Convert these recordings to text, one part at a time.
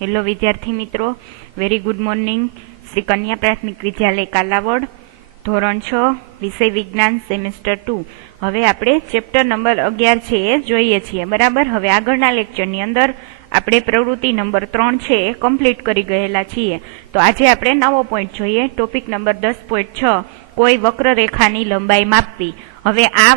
Hello વિદ્યાર્થી મિત્રો, very good morning. Shri કન્યા પ્રાથમિક વિદ્યાલય કાલાવડ, ધોરણ 6, વિષય વિજ્ઞાન, સેમેસ્ટર 2. હવે આપણે ચેપ્ટર નંબર 11 છે એ જોઈએ છીએ. બરાબર. હવે આગળના લેક્ચરની અંદર આપણે પ્રવૃત્તિ નંબર 3 છે એ કમ્પ્લીટ કરી ગયેલા છીએ. તો આજે આપણે નવો પોઈન્ટ જોઈએ, ટોપિક નંબર 10.6, કોઈ વક્રરેખાની લંબાઈ માપવી. હવે આ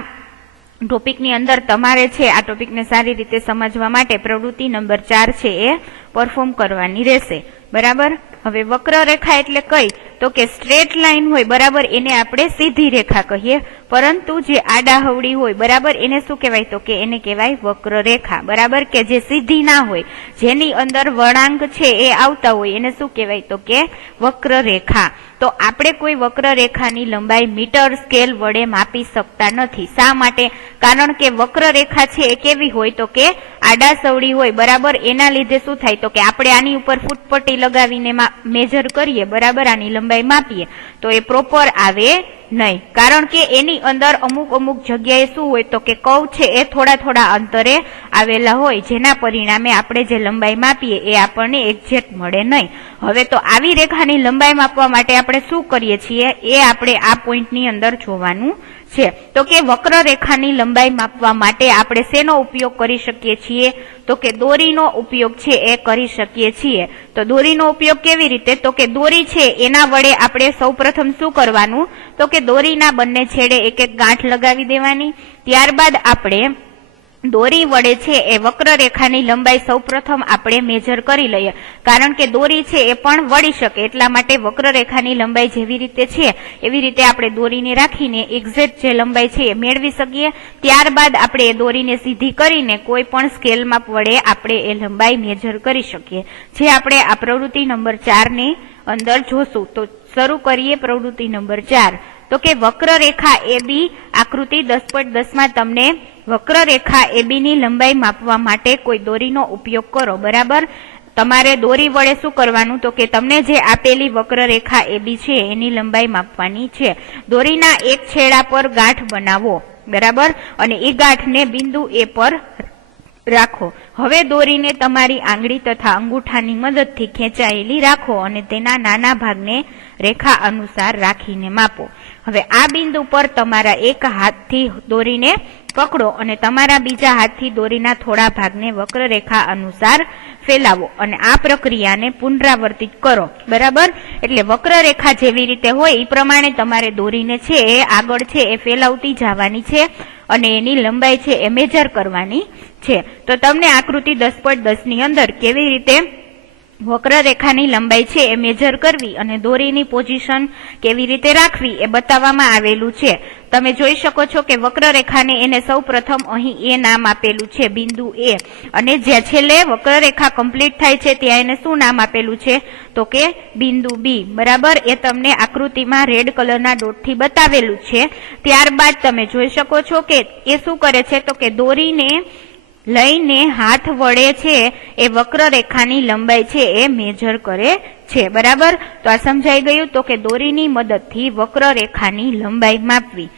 ટોપિકની અંદર તમારે છે આ ટોપિકને સારી રીતે સમજવા માટે પ્રવૃત્તિ નંબર 4 છે એ પરફોર્મ કરવાની રહેશે. બરાબર. હવે વક્રરેખા એટલે કઈ? તો કે સ્ટ્રેટ લાઈન હોય, બરાબર, એને આપણે સીધી રેખા કહીએ. પરંતુ જે આડાહવડી હોય, બરાબર, એને શું કહેવાય? તો કે એને કહેવાય વક્રરેખા. બરાબર. કે જે સીધી ના હોય, જેની અંદર વળાંક છે એ આવતા હોય, એને શું કહેવાય? તો કે વક્રરેખા. તો આપણે કોઈ વક્રરેખાની લંબાઈ મીટર સ્કેલ વડે માપી શકતા નથી. શા માટે? કારણ કે વક્રરેખા છે એ કેવી હોય? તો કે આડાસવડી હોય. બરાબર. એના લીધે શું થાય? તો કે આપણે આની ઉપર ફૂટપટ્ટી લગાવીને મેજર કરીએ, બરાબર, આની લંબાઈ માપીએ, તો એ પ્રોપર આવે નહીં. કારણ કે એની અંદર અમુક જગ્યાએ શું હોય? તો કે કર્વ છે એ થોડા અંતરે આવેલા હોય, જેના પરિણામે આપણે જે લંબાઈ માપીએ એ આપણને એક્ઝેક્ટ મળે નહીં. હવે તો આવી રેખાની લંબાઈ માપવા માટે આપણે શું કરીએ છીએ એ આપણે આ પોઈન્ટની અંદર જોવાનું છે. તો કે વક્રરેખાની લંબાઈ માપવા માટે આપણે શેનો ઉપયોગ કરી શકીએ છીએ? તો કે દોરીનો ઉપયોગ છે એ કરી શકીએ છીએ. તો દોરીનો ઉપયોગ કેવી રીતે? તો કે દોરી છે એના વડે આપણે સૌપ્રથમ શું કરવાનું? તો કે દોરીના બંને છેડે એક ગાંઠ લગાવી દેવાની. ત્યારબાદ આપણે દોરી વડે છે એ વક્રરેખાની લંબાઈ સૌપ્રથમ આપણે મેજર કરી લઈએ. કારણ કે દોરી છે એ પણ વળી શકે, એટલા માટે વક્રરેખાની લંબાઈ જેવી રીતે છે એવી રીતે આપણે દોરીને રાખીને એક્ઝેક્ટ જે લંબાઈ છે એ મેળવી શકીએ. ત્યારબાદ આપણે એ દોરીને સીધી કરીને કોઈ પણ સ્કેલ માપ વડે આપણે એ લંબાઈ મેજર કરી શકીએ, જે આપણે આ પ્રવૃત્તિ નંબર 4 ની અંદર જોશું. તો શરૂ કરીએ પ્રવૃત્તિ નંબર 4. તો કે વક્રરેખા AB આકૃતિ 10.10 માં તમને વક્રરેખા AB ની લંબાઈ માપવા માટે કોઈ દોરીનો ઉપયોગ કરો. બરાબર. તમારે દોરી વડે શું કરવાનું? તો કે તમને જે આપેલી વક્રરેખા AB છે એની લંબાઈ માપવાની છે. દોરીના એક છેડા પર ગાંઠ બનાવો, બરાબર, અને એ ગાંઠને બિંદુ A પર રાખો. હવે દોરીને તમારી આંગળી તથા અંગૂઠાની મદદથી ખેંચાયેલી રાખો અને તેના નાના ભાગને રેખા અનુસાર રાખીને માપો. હવે આ બિંદુ પર તમારા એક હાથથી દોરીને પકડો અને તમારા બીજા હાથથી દોરીના થોડા ભાગને વક્રરેખા અનુસાર ફેલાવો અને આ પ્રક્રિયાને પુનરાવર્તિત કરો. બરાબર. એટલે વક્રરેખા જેવી રીતે હોય એ પ્રમાણે તમારે દોરીને છે એ આગળ છે એ ફેલાવતી જવાની છે અને એની લંબાઈ છે એ મેજર કરવાની છે. તો તમને આકૃતિ 10.10 ની અંદર કેવી રીતે વક્રરેખાની લંબાઈ છે એ મેજર કરવી અને દોરીની પોઝિશન કેવી રીતે રાખવી એ બતાવવામાં આવેલું છે. તમે જોઈ શકો છો કે વક્રરેખાને એને સૌ પ્રથમ અહીં એ નામ આપેલું છે, બિંદુ A, અને જ્યાં છેલ્લે વક્રરેખા કમ્પ્લીટ થાય છે ત્યાં એને શું નામ આપેલું છે? તો કે બિંદુ B. બરાબર. એ તમને આકૃતિમાં રેડ કલરના ડોટથી બતાવેલું છે. ત્યારબાદ તમે જોઈ શકો છો કે એ શું કરે છે? તો કે દોરીને લઈને હાથ વડે છે એ વક્રરેખાની લંબાઈ છે એ મેજર કરે છે. બરાબર. તો આ સમજાઈ ગયું? તો કે દોરીની મદદથી વક્રરેખાની લંબાઈ માપવી.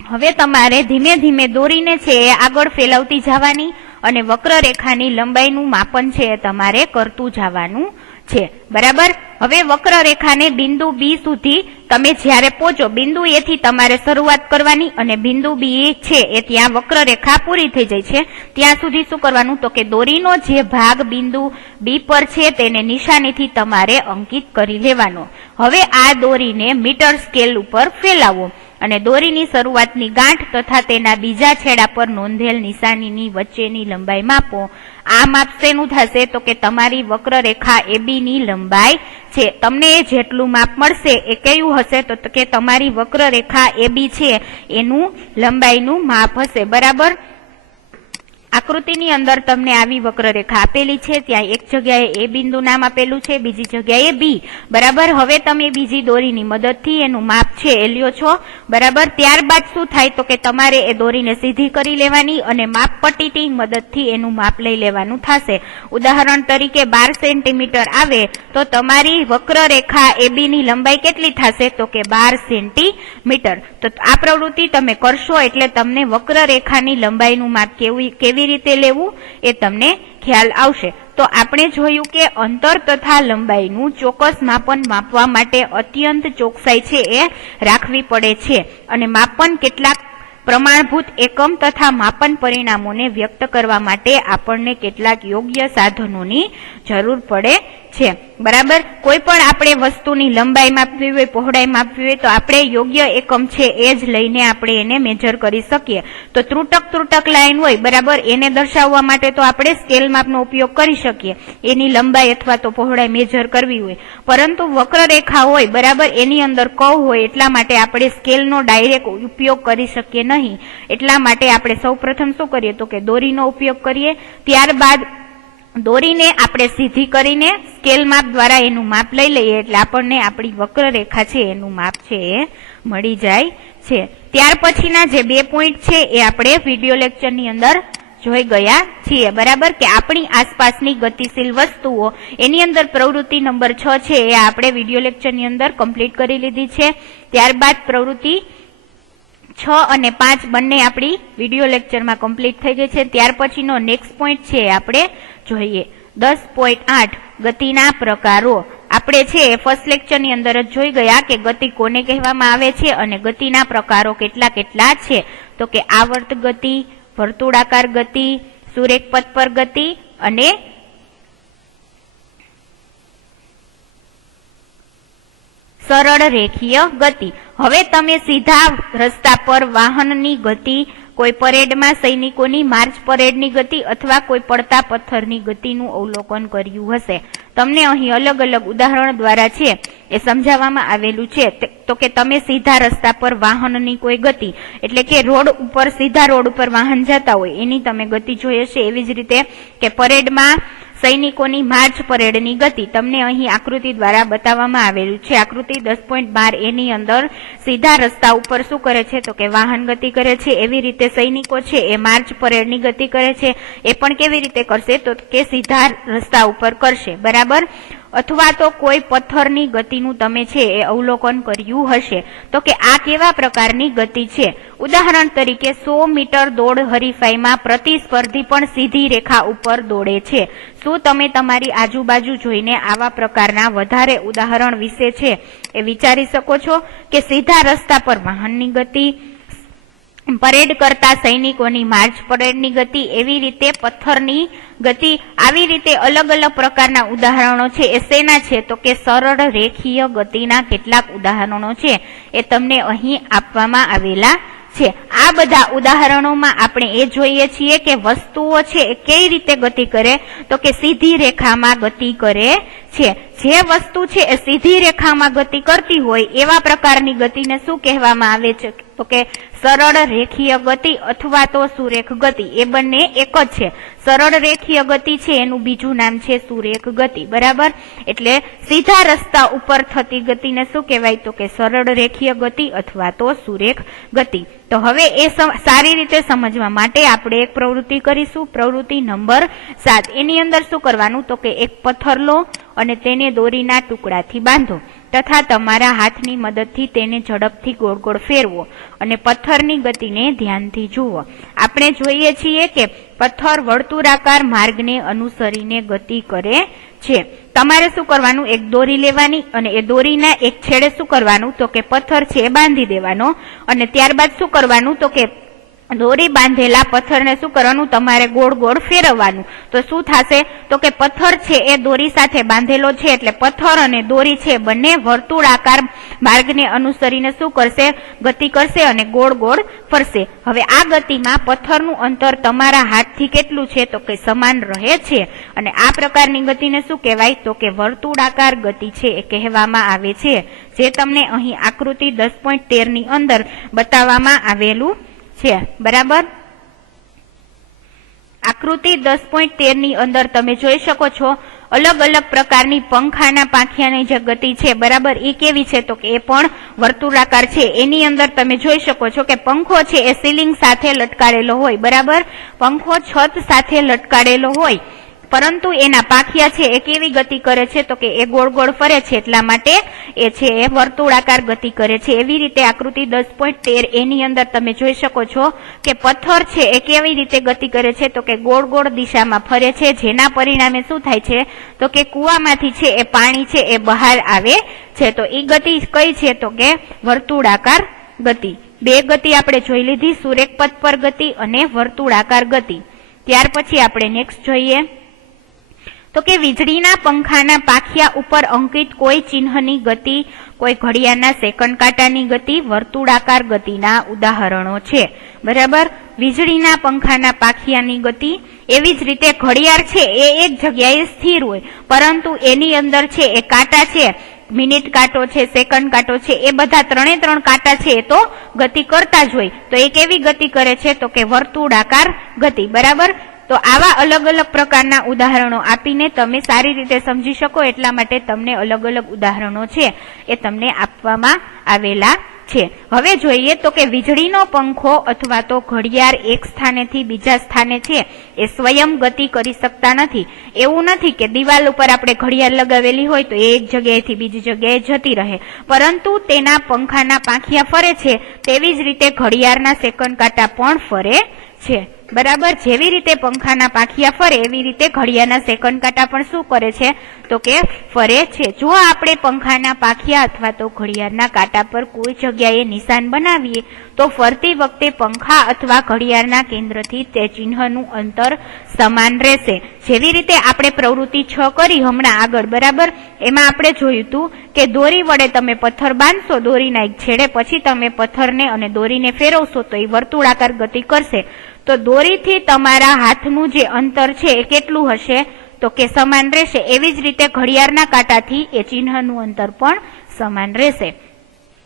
હવે તમારે ધીમે ધીમે દોરીને છે એ આગળ ફેલાવતી જવાની અને વક્રરેખાની લંબાઈનું માપન છે એ તમારે કરતું જવાનું છે. બરાબર. હવે વક્રરેખાને બિંદુ B સુધી તમે જ્યારે પહોંચો, બિંદુ A થી તમારે શરૂઆત કરવાની અને બિંદુ B છે એ ત્યાં વક્રરેખા પૂરી થઈ જાય છે ત્યાં સુધી શું કરવાનું? તો કે દોરીનો જે ભાગ બિંદુ B પર છે તેને નિશાનીથી તમારે અંકિત કરી લેવાનો. હવે આ દોરીને મીટર સ્કેલ ઉપર ફેલાવો અને દોરીની શરૂઆતની ગાંઠ તથા તેના બીજા છેડા પર નોંધેલ નિશાનીની વચ્ચેની લંબાઈ માપો. આ માપ શેનું થશે? તો કે તમારી વક્રરેખા AB ની લંબાઈ છે. તમને જેટલું માપ મળશે એ કયું હશે? તો કે તમારી વક્રરેખા AB છે એનું લંબાઈનું માપ હશે. બરાબર. આકૃતિની અંદર તમને આવી વક્રરેખા આપેલી છે, ત્યાં એક જગ્યાએ A બિંદુ નામ આપેલું છે, બીજી જગ્યાએ B. બરાબર. હવે તમે બીજી દોરીની મદદથી એનું માપ છે એ લ્યો છો. બરાબર. ત્યારબાદ શું થાય? તો કે તમારે એ દોરીને સીધી કરી લેવાની અને માપ પટ્ટીની મદદથી એનું માપ લઈ લેવાનું થશે. ઉદાહરણ તરીકે 12 સેન્ટીમીટર આવે તો તમારી વક્રરેખા AB ની લંબાઈ કેટલી થશે? તો કે 12 સેન્ટીમીટર. તો આ પ્રવૃત્તિ તમે કરશો એટલે તમને વક્રરેખાની લંબાઈનું માપ કેવી રીતે લેવું એ તમને ખ્યાલ આવશે. તો આપણે જોયું કે અંતર તથા લંબાઈનું ચોક્કસ માપન માપવા માટે અત્યંત ચોકસાઈ છે એ રાખવી પડે છે અને માપન કેટલાક પ્રમાણભૂત એકમ તથા માપન પરિણામોને વ્યક્ત કરવા માટે આપણને કેટલાક યોગ્ય સાધનોની જરૂર પડે છે. બરાબર. કોઈ પણ આપણે વસ્તુની લંબાઈ માપવી હોય, પહોળાઈ માપવી હોય તો આપણે યોગ્ય એકમ છે એ જ લઈને આપણે એને મેજર કરી શકીએ. તો ત્રુટક લાઈન હોય, બરાબર, એને દર્શાવવા માટે તો આપણે સ્કેલ માપનો ઉપયોગ કરી શકીએ એની લંબાઈ અથવા તો પહોળાઈ મેજર કરવી હોય. પરંતુ વક્રરેખા હોય, બરાબર, એની અંદર કર્વ હોય, એટલા માટે આપણે સ્કેલનો ડાયરેક્ટ ઉપયોગ કરી શકીએ નહીં. એટલા માટે આપણે સૌપ્રથમ શું કરીએ તો કે દોરીનો ઉપયોગ કરીએ. ત્યારબાદ દોરીને આપણે સીધી કરીને સ્કેલ માપ દ્વારા એનું માપ લઈ લઈએ એટલે આપણને આપણી વક્રરેખા છે એનું માપ છે એ મળી જાય છે. ત્યાર પછીના જે 2 પોઈન્ટ છે એ આપણે વિડીયો લેક્ચરની અંદર જોઈ ગયા છીએ. બરાબર, કે આપણી આસપાસની ગતિશીલ વસ્તુઓ, એની અંદર પ્રવૃત્તિ નંબર 6 છે એ આપણે વિડીયો લેક્ચરની અંદર કમ્પ્લીટ કરી લીધી છે. ત્યારબાદ પ્રવૃત્તિ 6 અને 5 બંને આપણી વિડીયો લેક્ચરમાં કમ્પ્લીટ થઈ ગઈ છે. ત્યાર પછીનો નેક્સ્ટ પોઈન્ટ છે આપણે જોઈએ 10.8 ગતિના પ્રકારો. આપણે છે ફર્સ્ટ લેક્ચરની અંદર જ જોઈ ગયા કે ગતિ કોને કહેવામાં આવે છે અને ગતિના પ્રકારો કેટલા છે. તો કે આવર્ત ગતિ, વર્તુળાકાર ગતિ, સુરેખ પથ પર ગતિ અને સરળ રેખીય ગતિ. હવે તમે સીધા રસ્તા પર વાહનની ગતિ, કોઈ પરેડમાં સૈનિકોની માર્ચ પરેડની ગતિ અથવા કોઈ પડતા પથ્થરની ગતિનું અવલોકન કર્યું હશે. તમને અહીં અલગ અલગ ઉદાહરણ દ્વારા છે એ સમજાવવામાં આવેલું છે. તો કે તમે સીધા રસ્તા પર વાહનની કોઈ ગતિ, એટલે કે રોડ ઉપર, સીધા રોડ ઉપર વાહન જતા હોય એની તમે ગતિ જોઈ હશે. એવી જ રીતે કે પરેડમાં સૈનિકોની માર્ચ પરેડની ગતિ તમને અહીં આકૃતિ દ્વારા બતાવવામાં આવેલું છે. આકૃતિ 10.12 એની અંદર સીધા રસ્તા ઉપર શું કરે છે તો કે વાહન ગતિ કરે છે. એવી રીતે સૈનિકો છે એ માર્ચ પરેડની ગતિ કરે છે. એ પણ કેવી રીતે કરશે તો કે સીધા રસ્તા ઉપર કરશે. બરાબર. અથવા તો કોઈ પથ્થરની ગતિનું તમે છે એ અવલોકન કર્યું હશે. તો કે આ કેવા પ્રકારની ગતિ છે. ઉદાહરણ તરીકે 100 મીટર દોડ હરીફાઈમાં પ્રતિસ્પર્ધી પણ સીધી રેખા ઉપર દોડે છે. શું તમે તમારી આજુબાજુ જોઈને આવા પ્રકારના વધારે ઉદાહરણ વિશે છે એ વિચારી શકો છો કે સીધા રસ્તા પર વાહનની ગતિ, પરેડ કરતા સૈનિકોની માર્ચ પરેડની ગતિ, એવી રીતે પથ્થરની ગતિ, આવી રીતે અલગ અલગ પ્રકારના ઉદાહરણો છે એ શેના છે તો કે સરળ રેખીય ગતિના કેટલાક ઉદાહરણો છે એ તમને અહીં આપવામાં આવેલા છે. આ બધા ઉદાહરણોમાં આપણે એ જોઈએ છીએ કે વસ્તુઓ છે એ કઈ રીતે ગતિ કરે તો કે સીધી રેખામાં ગતિ કરે છે. જે વસ્તુ છે એ સીધી રેખામાં ગતિ કરતી હોય એવા પ્રકારની ગતિને શું કહેવામાં આવે છે તો કે સરળ રેખીય ગતિ અથવા તો સુરેખ ગતિ. એ બંને એક જ છે. સરળ રેખીય ગતિ છે એનું બીજું નામ છે સુરેખ ગતિ. બરાબર. એટલે સીધા રસ્તા ઉપર થતી ગતિને શું કહેવાય તો કે સરળ રેખીય ગતિ અથવા તો સુરેખ ગતિ. તો હવે એ સારી રીતે સમજવા માટે આપણે એક પ્રવૃત્તિ કરીશું. પ્રવૃત્તિ નંબર 7. એની અંદર શું કરવાનું તો કે એક પથ્થર લો અને તેને દોરીના ટુકડાથી બાંધો તથા તમારા હાથની મદદથી તેને ઝડપથી ગોળ ગોળ ફેરવો અને પથ્થરની ગતિને ધ્યાનથી જુઓ. આપણે જોઈએ છીએ કે પથ્થર વર્તુળાકાર માર્ગને અનુસરીને ગતિ કરે છે. તમારે શું કરવાનું, એક દોરી લેવાની અને એ દોરીના એક છેડે શું કરવાનું તો કે પથ્થર છે એ બાંધી દેવાનો અને ત્યારબાદ શું કરવાનું તો કે દોરી બાંધેલા પથ્થરને શું કરવાનું તમારે ગોળ ગોળ ફેરવવાનું. તો શું થશે તો કે પથ્થર છે એ દોરી સાથે બાંધેલો છે એટલે પથ્થર અને દોરી છે બંને વર્તુળાકાર માર્ગને અનુસરીને શું કરશે ગતિ કરશે અને ગોળ ગોળ ફરશે. હવે આ ગતિમાં પથ્થરનું અંતર તમારા હાથથી કેટલું છે તો કે સમાન રહે છે અને આ પ્રકારની ગતિને શું કહેવાય તો કે વર્તુળાકાર ગતિ છે એ કહેવામાં આવે છે, જે તમને અહીં આકૃતિ 10.13 ની અંદર બતાવવામાં આવેલું છે. બરાબર. આકૃતિ 10.13 ની અંદર તમે જોઈ શકો છો અલગ અલગ પ્રકારની પંખાના પાંખિયાની જે ગતિ છે. બરાબર. એ કેવી છે તો કે એ પણ વર્તુળાકાર છે. એની અંદર તમે જોઈ શકો છો કે પંખો છે એ સીલિંગ સાથે લટકાડેલો હોય. બરાબર. પંખો છત સાથે લટકાડેલો હોય પરંતુ એના પાખિયા છે એ કેવી ગતિ કરે છે તો કે એ ગોળ ગોળ ફરે છે, એટલા માટે એ છે એ વર્તુળાકાર ગતિ કરે છે. એવી રીતે આકૃતિ 10.13 એની અંદર તમે જોઈ શકો છો કે પથ્થર છે એ કેવી રીતે ગતિ કરે છે તો કે ગોળ ગોળ દિશામાં ફરે છે, જેના પરિણામે શું થાય છે તો કે કૂવામાંથી છે એ પાણી છે એ બહાર આવે છે. તો એ ગતિ કઈ છે તો કે વર્તુળાકાર ગતિ. બે ગતિ આપણે જોઈ લીધી, સુરેખ પથ પર ગતિ અને વર્તુળાકાર ગતિ. ત્યાર પછી આપણે નેક્સ્ટ જોઈએ તો કે વીજળીના પંખાના પાખિયા ઉપર અંકિત કોઈ ચિહ્નની ગતિ, કોઈ ઘડિયાળના સેકન્ડ કાંટાની ગતિ વર્તુળાકાર ગતિના ઉદાહરણો છે. બરાબર, વીજળીના પંખાના પાખિયાની ગતિ. એવી જ રીતે ઘડિયાળ છે એ એક જગ્યાએ સ્થિર હોય, પરંતુ એની અંદર છે એ કાંટા છે, મિનિટ કાંટો છે, સેકન્ડ કાંટો છે, એ બધા ત્રણે ત્રણ કાંટા છે એ તો ગતિ કરતા જ હોય. તો એ કેવી ગતિ કરે છે તો કે વર્તુળાકાર ગતિ. બરાબર, તો આવા અલગ અલગ પ્રકારના ઉદાહરણો આપીને તમે સારી રીતે સમજી શકો એટલા માટે તમને અલગ અલગ ઉદાહરણો છે એ તમને આપવામાં આવેલા છે. હવે જોઈએ તો કે વીજળીનો પંખો અથવા તો ઘડિયાળ એક સ્થાનેથી બીજા સ્થાને છે એ સ્વયં ગતિ કરી શકતા નથી. એવું નથી કે દિવાલ ઉપર આપણે ઘડિયાળ લગાવેલી હોય તો એ એક જગ્યાએથી બીજી જગ્યાએ જતી રહે, પરંતુ તેના પંખાના પાંખિયા ફરે છે તેવી જ રીતે ઘડિયાળના સેકન્ડ કાંટા પણ ફરે છે. બરાબર, જેવી રીતે પંખાના પાંખિયા ફરે એવી રીતે ઘડિયાળના સેકન્ડ કાંટા પણ શું કરે છે તો કે ફરે છે. જો આપણે પંખાના પાંખિયા અથવા તો ઘડિયાળના કાંટા પર કોઈ જગ્યાએ નિશાન બનાવીએ તો ફરતી વખતે પંખા અથવા ઘડિયાળના કેન્દ્રથી તે ચિહ્નનું અંતર સમાન રહેશે. જેવી રીતે આપણે પ્રવૃત્તિ 6 કરી હમણાં આગળ, બરાબર, એમાં આપણે જોયું હતું કે દોરી વડે તમે પથ્થર બાંધશો દોરીના એક છેડે, પછી તમે પથ્થરને અને દોરીને ફેરવશો તો એ વર્તુળાકાર ગતિ કરશે. તો દોરીથી તમારા હાથનું જે અંતર છે એ કેટલું હશે તો કે સમાન રહેશે. એવી જ રીતે ઘડિયાળના કાંટાથી એ ચિહ્નનું અંતર પણ સમાન રહેશે.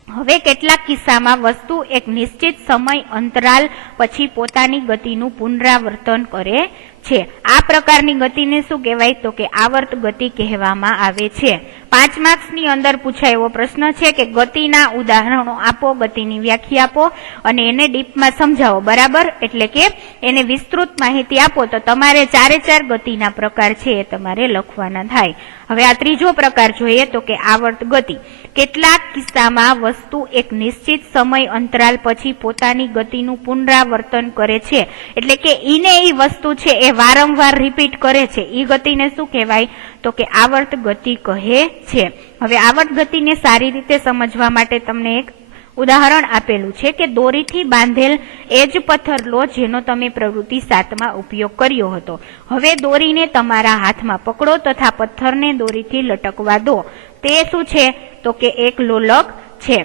હવે કેટલાક કિસ્સામાં વસ્તુ એક નિશ્ચિત સમય અંતરાલ પછી પોતાની ગતિનું પુનરાવર્તન કરે છે. આ પ્રકારની ગતિને શું કહેવાય તો કે આવર્ત ગતિ કહેવામાં આવે છે. 5 માર્ક્સની અંદર પૂછાયેલો પ્રશ્ન છે કે ગતિના ઉદાહરણો આપો, ગતિની વ્યાખ્યા આપો અને એને ડીપમાં સમજાવો. બરાબર, એટલે કે એને વિસ્તૃત માહિતી આપો. તો તમારે 4 ગતિના પ્રકાર છે એ તમારે લખવાના થાય. હવે આ ત્રીજો પ્રકાર જોઈએ તો કે આવર્ત ગતિ. કેટલાક કિસ્સામાં વસ્તુ એક નિશ્ચિત સમય અંતરાલ પછી પોતાની ગતિનું પુનરાવર્તન કરે છે, એટલે કે ઈને એ વસ્તુ છે એ વારંવાર રિપીટ કરે છે. એ ગતિને શું કહેવાય તો કે આવર્ત ગતિ કહે છે. હવે આવર્ત ગતિને સારી રીતે સમજવા માટે તમને એક ઉદાહરણ આપેલું છે કે દોરીથી બાંધેલ એ જ પથ્થર લો જેનો તમે પ્રવૃત્તિ 7માં ઉપયોગ કર્યો હતો. હવે દોરીને તમારા હાથમાં પકડો તથા પથ્થરને દોરીથી લટકવા દો. તે શું છે તો કે એક લોલક છે.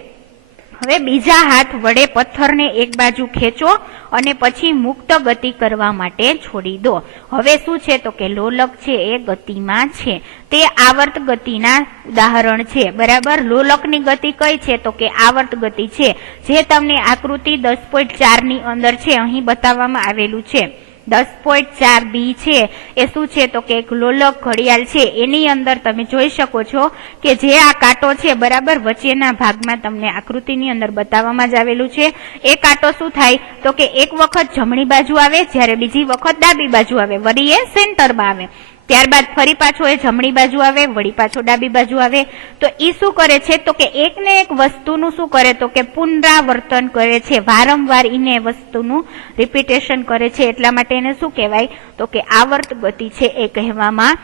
હવે બીજા હાથ વડે પથ્થરને એક બાજુ ખેંચો અને પછી મુક્ત ગતિ કરવા માટે છોડી દો. હવે શું છે તો કે લોલક છે એ ગતિમાં છે. તે આવર્ત ગતિના ઉદાહરણ છે. બરાબર, લોલકની ગતિ કઈ છે તો કે આવર્ત ગતિ છે, જે તમને આકૃતિ 10.4 ની અંદર છે અહીં બતાવવામાં આવેલું છે. 10.4 બી છે એ શું છે તો કે એક લોલક ઘડિયાળ છે. એની અંદર તમે જોઈ શકો છો કે જે આ કાંટો છે, બરાબર, વચ્ચેના ભાગમાં તમને આકૃતિની અંદર બતાવવામાં જ આવેલું છે. એ કાંટો શું થાય તો કે એક વખત જમણી બાજુ આવે, જ્યારે બીજી વખત ડાબી બાજુ આવે, વળી એ સેન્ટરમાં આવે. ત્યારબાદ ફરી પાછો એ જમણી બાજુ આવે, વળી પાછો ડાબી બાજુ આવે. તો એ શું કરે છે તો કે એક ને એક વસ્તુનું શું કરે તો કે પુનરાવર્તન કરે છે, વારંવાર એને વસ્તુનું રિપીટેશન કરે છે. એટલા માટે એને શું કહેવાય તો કે આવર્ત ગતિ છે એ કહેવામાં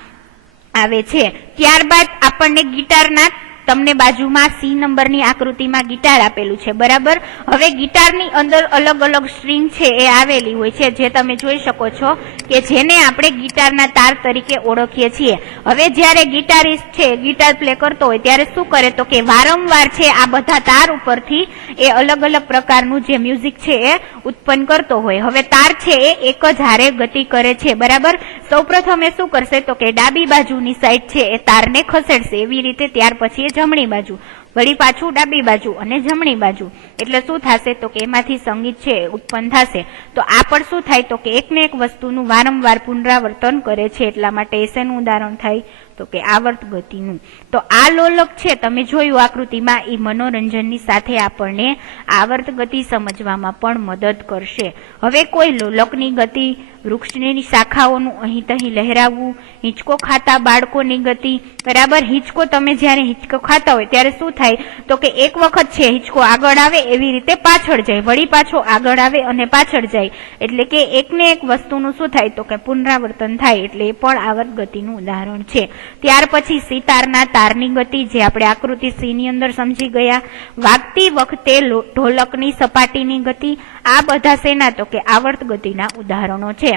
આવે છે. ત્યારબાદ આપણને ગિટારના તમને બાજુમાં સી નંબરની આકૃતિમાં ગિટાર આપેલું છે. બરાબર, હવે ગિટારની અંદર અલગ અલગ સ્ટ્રિંગ છે એ આવેલી હોય છે, જે તમે જોઈ શકો છો કે જેને આપણે ગિટારના તાર તરીકે ઓળખીએ છીએ. હવે જ્યારે ગિટારિસ્ટ છે ગિટાર પ્લે કરતો હોય ત્યારે શું કરે તો કે વારંવાર છે આ બધા તાર ઉપરથી એ અલગ અલગ પ્રકારનું જે મ્યુઝિક છે એ ઉત્પન્ન કરતો હોય. હવે તાર છે એ એક જ હારે ગતિ કરે છે. બરાબર, સૌપ્રથમ એ શું કરશે તો કે ડાબી બાજુની સાઈડ છે એ તારને ખસેડશે, એવી રીતે ત્યાર પછી જમણી બાજુ, વળી પાછું ડાબી બાજુ અને જમણી બાજુ, એટલે શું થશે તો કે એમાંથી સંગીત છે ઉત્પન્ન થશે. તો આ પણ શું થાય તો કે એકને એક વસ્તુનું વારંવાર પુનરાવર્તન કરે છે, એટલા માટે શેનું ઉદાહરણ થાય તો કે આવર્ત ગતિનું. તો આ લોલક છે તમે જોયું આકૃતિમાં, એ મનોરંજનની સાથે આપણને આવર્ત ગતિ સમજવામાં પણ મદદ કરશે. હવે કોઈ લોલકની ગતિ, વૃક્ષની શાખાઓનું અહીં તહીં લહેરાવવું, હિંચકો ખાતા બાળકોની ગતિ, બરાબર. હિંચકો તમે જ્યારે હિંચકો ખાતા હોય ત્યારે શું થાય તો કે એક વખત છે હિંચકો આગળ આવે એવી રીતે પાછળ જાય, વળી પાછો આગળ આવે અને પાછળ જાય, એટલે કે એકને એક વસ્તુનું શું થાય તો કે પુનરાવર્તન થાય, એટલે એ પણ આવર્ત ગતિનું ઉદાહરણ છે. ત્યાર પછી સિતારના તારની ગતિ, જે આપણે આકૃતિ સી ની અંદર સમજી ગયા. વાગતી વખતે ઢોલકની સપાટીની ગતિ, આ બધા શેના તો કે આવર્ત ગતિના ઉદાહરણો છે,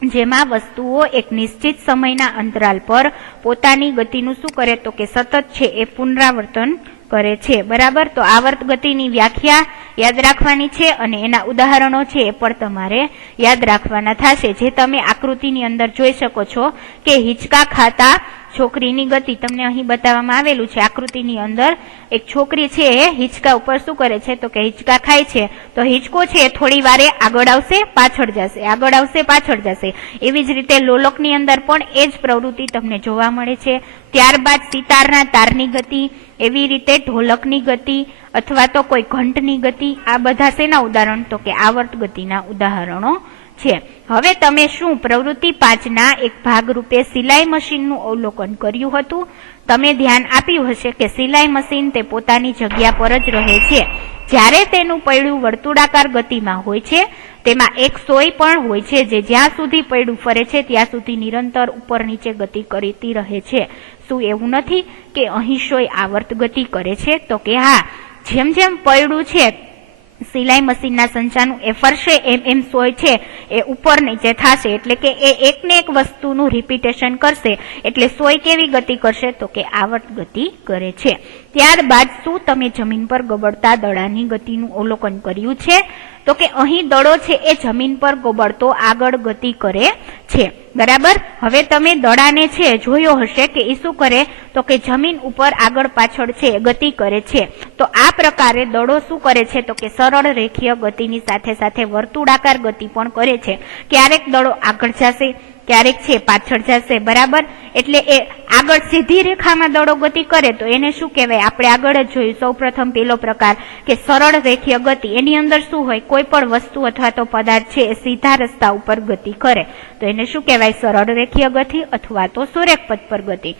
જેમાં વસ્તુઓ એક નિશ્ચિત સમયના અંતરાલ પર પોતાની ગતિનું શું કરે તો કે સતત છે એ પુનરાવર્તન કરે છે, બરાબર. તો આવર્ત ગતિની વ્યાખ્યા યાદ રાખવાની છે અને એના ઉદાહરણો છે એ પણ તમારે યાદ રાખવાના થશે, જે તમે આકૃતિની અંદર જોઈ શકો છો કે હિંચકા ખાતા છોકરીની ગતિ તમને અહીં બતાવવામાં આવેલું છે. આકૃતિની અંદર એક છોકરી છે એ હિંચકા ઉપર શું કરે છે તો કે હિંચકા ખાય છે, તો હિંચકો છે થોડી વારે આગળ આવશે પાછળ જશે, આગળ આવશે પાછળ જશે. એવી જ રીતે લોલકની અંદર પણ એ જ પ્રવૃત્તિ તમને જોવા મળે છે. ત્યારબાદ સિતારના તારની ગતિ, એવી રીતે ઢોલકની ગતિ અથવા તો કોઈ ઘંટની ગતિ, આ બધા શેના ઉદાહરણ તો કે આવર્ત ગતિના ઉદાહરણો છે. હવે તમે શું પ્રવૃત્તિ 5ના એક ભાગરૂપે સિલાઈ મશીનનું અવલોકન કર્યું હતું? તમે ધ્યાન આપ્યું હશે કે સિલાઈ મશીન તે પોતાની જગ્યા પર જ રહે છે. જ્યારે તેનું પૈડું વર્તુળાકાર ગતિમાં હોય છે, તેમાં એક સોય પણ હોય છે, જે જ્યાં સુધી પૈડું ફરે છે ત્યાં સુધી નિરંતર ઉપર નીચે ગતિ કરતી રહે છે. શું એવું નથી કે અહીં સોય આવર્ત ગતિ કરે છે? તો કે હા, જેમ જેમ પૈડું છે સિલાઈ મશીનના સંચાનું એ ફરશે એમ સોય છે એ ઉપર નીચે થશે, એટલે કે એ એકને એક વસ્તુનું રિપીટેશન કરશે, એટલે સોય કેવી ગતિ કરશે તો કે આવર્ત ગતિ કરે છે. ત્યારબાદ શું તમે જમીન પર ગબડતા દડાની ગતિનું અવલોકન કર્યું છે? તો કે અહીં દડો છે એ જમીન પર ગબડતો આગળ ગતિ કરે છે, બરાબર. હવે તમે દડાને છે જોયો હશે કે એ શું કરે તો કે જમીન ઉપર આગળ પાછળ છે ગતિ કરે છે. તો આ પ્રકારે દડો શું કરે છે તો કે સરળ રેખીય ગતિની સાથે સાથે વર્તુળાકાર ગતિ પણ કરે છે. ક્યારેક દડો આગળ જશે, ક્યારેક છે પાછળ જશે, બરાબર. એટલે એ આગળ સીધી રેખામાં દડો ગતિ કરે તો એને શું કહેવાય? આપણે આગળ જ જોયું સૌ પ્રથમ પેલો પ્રકાર કે સરળ રેખીય ગતિ. એની અંદર શું હોય? કોઈ પણ વસ્તુ અથવા તો પદાર્થ છે એ સીધા રસ્તા ઉપર ગતિ કરે તો એને શું કહેવાય? સરળ રેખીય ગતિ અથવા તો સુરેખ પથ પર ગતિ.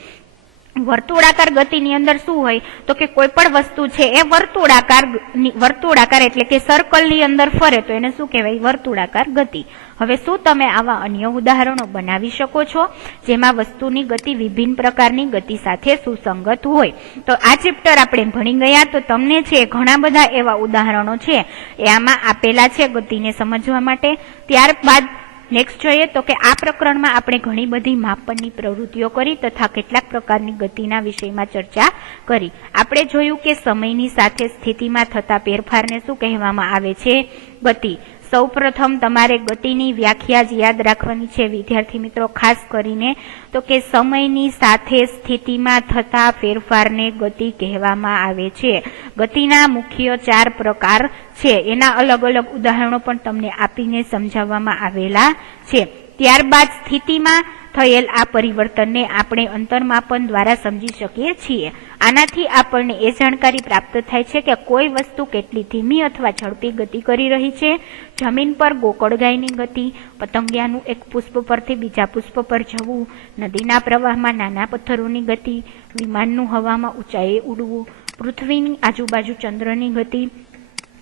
વર્તુળાકાર ગતિની અંદર શું હોય તો કે કોઈ પણ વસ્તુ છે એ વર્તુળાકાર એટલે કે સર્કલની અંદર ફરે તો એને શું કહેવાય? વર્તુળાકાર ગતિ. હવે શું તમે આવા અન્ય ઉદાહરણો બનાવી શકો છો જેમાં વસ્તુની ગતિ વિભિન્ન પ્રકારની ગતિ સાથે સુસંગત હોય? તો આ ચેપ્ટર આપણે ભણી ગયા, તો તમને છે ઘણા બધા એવા ઉદાહરણો છે એ આમાં આપેલા છે ગતિને સમજવા માટે. ત્યારબાદ નેક્સ્ટ જોઈએ તો કે આ પ્રકરણમાં આપણે ઘણી બધી માપનની પ્રવૃત્તિઓ કરી તથા કેટલાક પ્રકારની ગતિના વિષયમાં ચર્ચા કરી. આપણે જોયું કે સમયની સાથે સ્થિતિમાં થતા ફેરફારને શું કહેવામાં આવે છે? ગતિ. સૌપ્રથમ તમારે ગતિની વ્યાખ્યા જ યાદ રાખવાની છે વિદ્યાર્થી મિત્રો, ખાસ કરીને તો કે સમયની સાથે સ્થિતિમાં થતા ફેરફારને ગતિ કહેવામાં આવે છે. ગતિના મુખ્ય 4 પ્રકાર છે, એના અલગ અલગ ઉદાહરણો પણ તમને આપીને સમજાવવામાં આવેલા છે. ત્યારબાદ સ્થિતિમાં થયેલ આ પરિવર્તનને આપણે અંતરમાપન દ્વારા સમજી શકીએ છીએ. આનાથી આપણને એ જાણકારી પ્રાપ્ત થાય છે કે કોઈ વસ્તુ કેટલી ધીમી અથવા ઝડપી ગતિ કરી રહી છે. જમીન પર ગોકળગાયની ગતિ, પતંગિયાનું એક પુષ્પ પરથી બીજા પુષ્પ પર જવું, નદીના પ્રવાહમાં નાના પથ્થરોની ગતિ, વિમાનનું હવામાં ઊંચાઈએ ઉડવું, પૃથ્વીની આજુબાજુ ચંદ્રની ગતિ,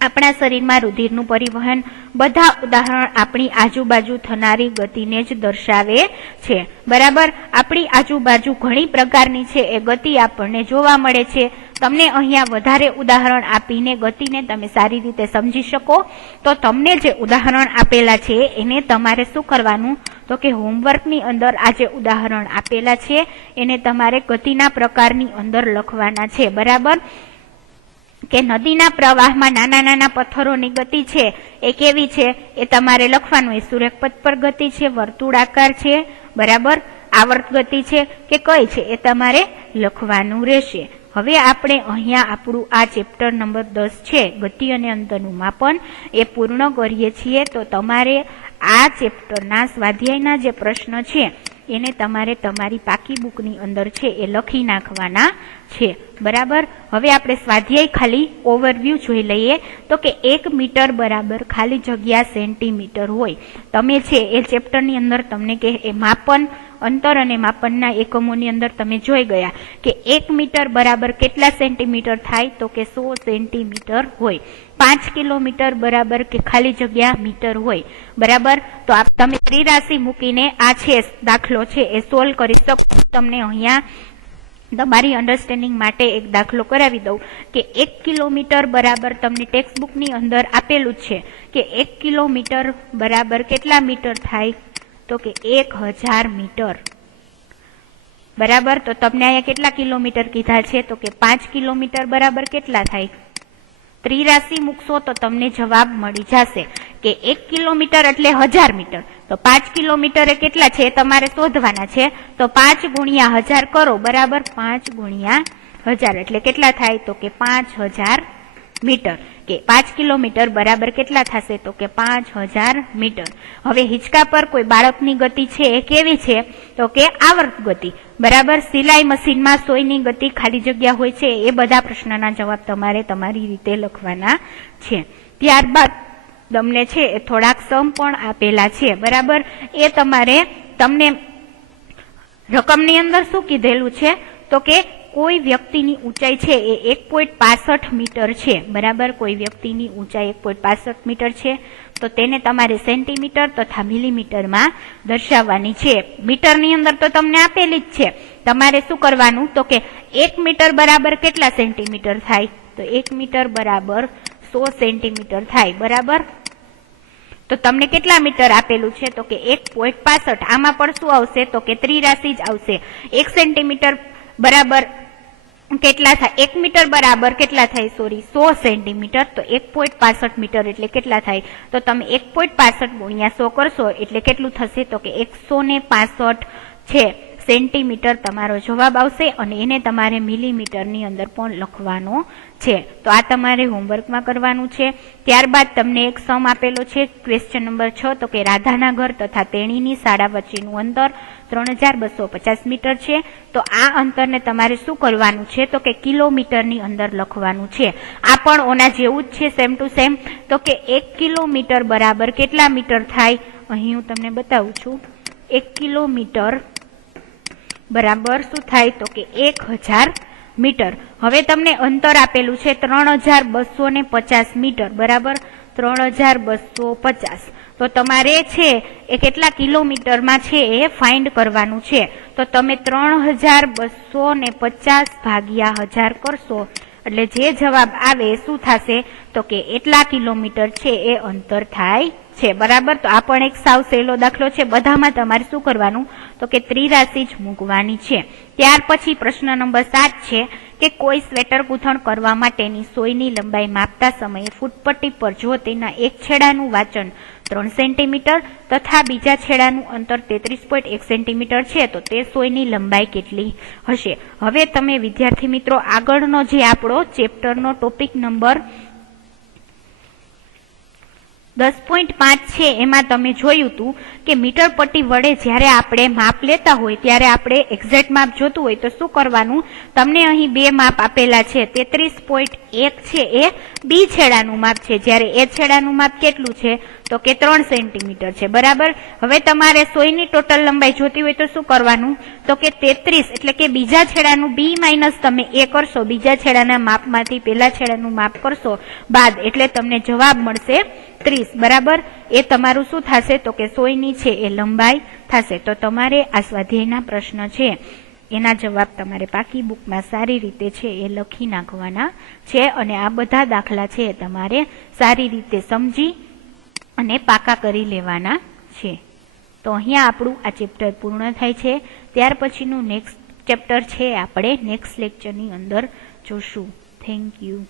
આપણા શરીરમાં રુધિરનું પરિવહન, બધા ઉદાહરણ આપણી આજુબાજુ થનારી ગતિને જ દર્શાવે છે, બરાબર. આપણી આજુબાજુ ઘણી પ્રકારની છે એ ગતિ આપણને જોવા મળે છે. તમને અહીંયા વધારે ઉદાહરણ આપીને ગતિને તમે સારી રીતે સમજી શકો તો તમને જે ઉદાહરણ આપેલા છે એને તમારે શું કરવાનું તો કે હોમવર્કની અંદર આ જે ઉદાહરણ આપેલા છે એને તમારે ગતિના પ્રકારની અંદર લખવાના છે, બરાબર. કે નદીના પ્રવાહમાં નાના નાના પથ્થરોની ગતિ છે એ કેવી છે એ તમારે લખવાનું. એ સુરેખપથ પર ગતિ છે, વર્તુળાકાર છે, બરાબર, આવર્ત ગતિ છે કે કઈ છે એ તમારે લખવાનું રહેશે. હવે આપણે અહીંયા આપણું આ ચેપ્ટર નંબર 10 છે ગતિ અને અંતરનું માપન એ પૂર્ણ કરીએ છીએ. તો તમારે આ ચેપ્ટરના સ્વાધ્યાયના જે પ્રશ્ન છે એને તમારે તમારી પાકી બુકની અંદર છે એ લખી નાખવાના છે. બરાબર. હવે આપણે સ્વાધ્યાય ખાલી ઓવરવ્યૂ જોઈ લઈએ. તો કે 1 મીટર બરાબર ખાલી જગ્યા સેન્ટીમીટર હોય. તમે છે એ ચેપ્ટરની અંદર તમને કે એ માપન અંતર અને માપનના એકમોની અંદર તમે જોઈ ગયા કે 1 મીટર બરાબર કેટલા સેન્ટીમીટર થાય? તો કે 100 સેન્ટીમીટર હોય. 5 કિલોમીટર બરાબર કે ખાલી જગ્યા મીટર હોય. બરાબર. તો તમે ત્રિરાશિ મૂકીને આ છે દાખલો છે એ સોલ્વ કરી શકો. તમને અહીંયા તમારી અન્ડરસ્ટેન્ડિંગ માટે એક દાખલો કરાવી દઉં કે 1 કિલોમીટર બરાબર તમને ટેક્સ્ટ બુકની અંદર આપેલું છે કે 1 કિલોમીટર બરાબર કેટલા મીટર થાય? તો કે 1000 મીટર. બરાબર. તો તમને અહીંયા કેટલા કિલોમીટર કીધા છે? તો કે 5 કિલોમીટર બરાબર કેટલા થાય? ત્રિરાશિ મૂકશો તો તમને જવાબ મળી જશે કે 1 કિલોમીટર એટલે 1000 મીટર. તો 5 કિલોમીટર એ કેટલા છે તમારે શોધવાના છે. તો 5 ગુણ્યા 1000 કરો. બરાબર. 5 ગુણ્યા 1000 એટલે કેટલા થાય? તો કે 5000 મીટર. કે 5 કિલોમીટર બરાબર કેટલા થશે? તો કે 5000 મીટર. હવે હિંચકા પર કોઈ બાળકની ગતિ છે એ કેવી છે? તો કે આવર્ત ગતિ. બરાબર. સિલાઈ મશીનમાં સોયની ગતિ ખાલી જગ્યા હોય છે. એ બધા પ્રશ્નના જવાબ તમારે તમારી રીતે લખવાના છે. ત્યારબાદ તમને છે એ થોડાક સમ પણ આપેલા છે. બરાબર. એ તમારે તમને રકમની અંદર શું કીધેલું છે? તો કે કોઈ વ્યક્તિની ઊંચાઈ છે એ 1.65 મીટર છે. બરાબર. કોઈ વ્યક્તિની ઊંચાઈ 1.65 મીટર છે. તો તેને તમારે સેન્ટીમીટર તથા મિલીમીટરમાં દર્શાવવાની છે. મીટરની અંદર તો તમને આપેલી જ છે. તમારે શું કરવાનું? તો કે 1 મીટર બરાબર કેટલા સેન્ટીમીટર થાય? તો 1 મીટર બરાબર 100 સેન્ટીમીટર થાય. બરાબર. તો તમને કેટલા મીટર આપેલું છે? તો કે 1.65. આમાં પણ શું આવશે? તો કે ત્રિરાશિ જ આવશે. 1 સેન્ટીમીટર બરાબર કેટલા થાય? 1 મીટર બરાબર કેટલા થાય? 100 સેન્ટીમીટર. તો 1.65 મીટર એટલે કેટલા થાય? તો તમે 1.65 ગુણ્યા 100 કરશો એટલે કેટલું થશે? તો કે 165 છે સેન્ટીમીટર તમારો જવાબ આવશે. અને એને તમારે મિલીમીટરની અંદર પણ લખવાનો છે. તો આ તમારે હોમવર્કમાં કરવાનું છે. ત્યારબાદ તમને એક સમ આપેલો છે ક્વેશ્ચન નંબર 6. તો કે રાધાના ઘર તથા તેણીની શાળા વચ્ચેનું અંતર 3250 મીટર છે. તો આ અંતરને તમારે શું કરવાનું છે? તો કે કિલોમીટરની અંદર લખવાનું છે. આ પણ ઓના જેવું જ છે, સેમ ટુ સેમ. તો કે 1 કિલોમીટર બરાબર કેટલા મીટર થાય? અહીં હું તમને બતાવું છું. 1 કિલોમીટર બરાબર શું થાય? તો કે 1000 મીટર. હવે તમને અંતર આપેલું છે 3250 મીટર. બરાબર. 3250. તો તમારે છે એ કેટલા કિલોમીટરમાં છે એ ફાઇન્ડ કરવાનું છે. તો તમે 3250 ભાગ્યા 1000 કરશો એટલે જે જવાબ આવે શું થશે? તો કે એટલા કિલોમીટર છે એ અંતર થાય છે. બરાબર. તો આ પણ એક સાવ સહેલો દાખલો છે. બધામાં તમારે શું કરવાનું? તો કે ત્રિરાશિ જ મૂકવાની છે. ત્યાર પછી પ્રશ્ન નંબર 7 છે કે કોઈ સ્વેટર ગૂંથણ કરવા માટેની સોયની લંબાઈ માપતા સમયે ફૂટપટ્ટી પર જો તેના એક છેડાનું વાંચન 3 સેન્ટીમીટર તથા બીજા છેડાનું અંતર 33.1 સેન્ટીમીટર છે તો તે સોયની લંબાઈ કેટલી હશે? હવે તમે વિદ્યાર્થી મિત્રો આગળનો જે આપણો ચેપ્ટરનો ટોપિક નંબર 10.5 છે એમાં તમે જોયું હતું કે મીટર પટ્ટી વડે જ્યારે આપણે માપ લેતા હોય ત્યારે આપણે એક્ઝેક્ટ માપ જોતું હોય તો શું કરવાનું? તમને અહીં બે માપ આપેલા છે. 33.1 છે એ બી છેડાનું માપ છે, જ્યારે એ છેડાનું માપ કેટલું છે? તો કે 3 સેન્ટીમીટર છે. બરાબર. હવે તમારે સોયની ટોટલ લંબાઈ જોતી હોય તો શું કરવાનું? તો કે 33 એટલે કે બીજા છેડાનું બી માઇનસ તમે એ કરશો, બીજા છેડાના માપમાંથી પેલા છેડાનું માપ કરશો બાદ, એટલે તમને જવાબ મળશે 30. બરાબર. એ તમારું શું થશે? તો કે સોયની છે એ લંબાઈ થશે. તો તમારે આ સ્વાધ્યાયના પ્રશ્ન છે એના જવાબ તમારે પાકી બુકમાં સારી રીતે છે એ લખી નાખવાના છે. અને આ બધા દાખલા છે તમારે સારી રીતે સમજી અને પાકા કરી લેવાના છે. તો અહીંયા આપણું આ ચેપ્ટર પૂર્ણ થાય છે. ત્યાર પછીનું નેક્સ્ટ ચેપ્ટર છે આપણે નેક્સ્ટ લેક્ચરની અંદર જોશું. Thank you.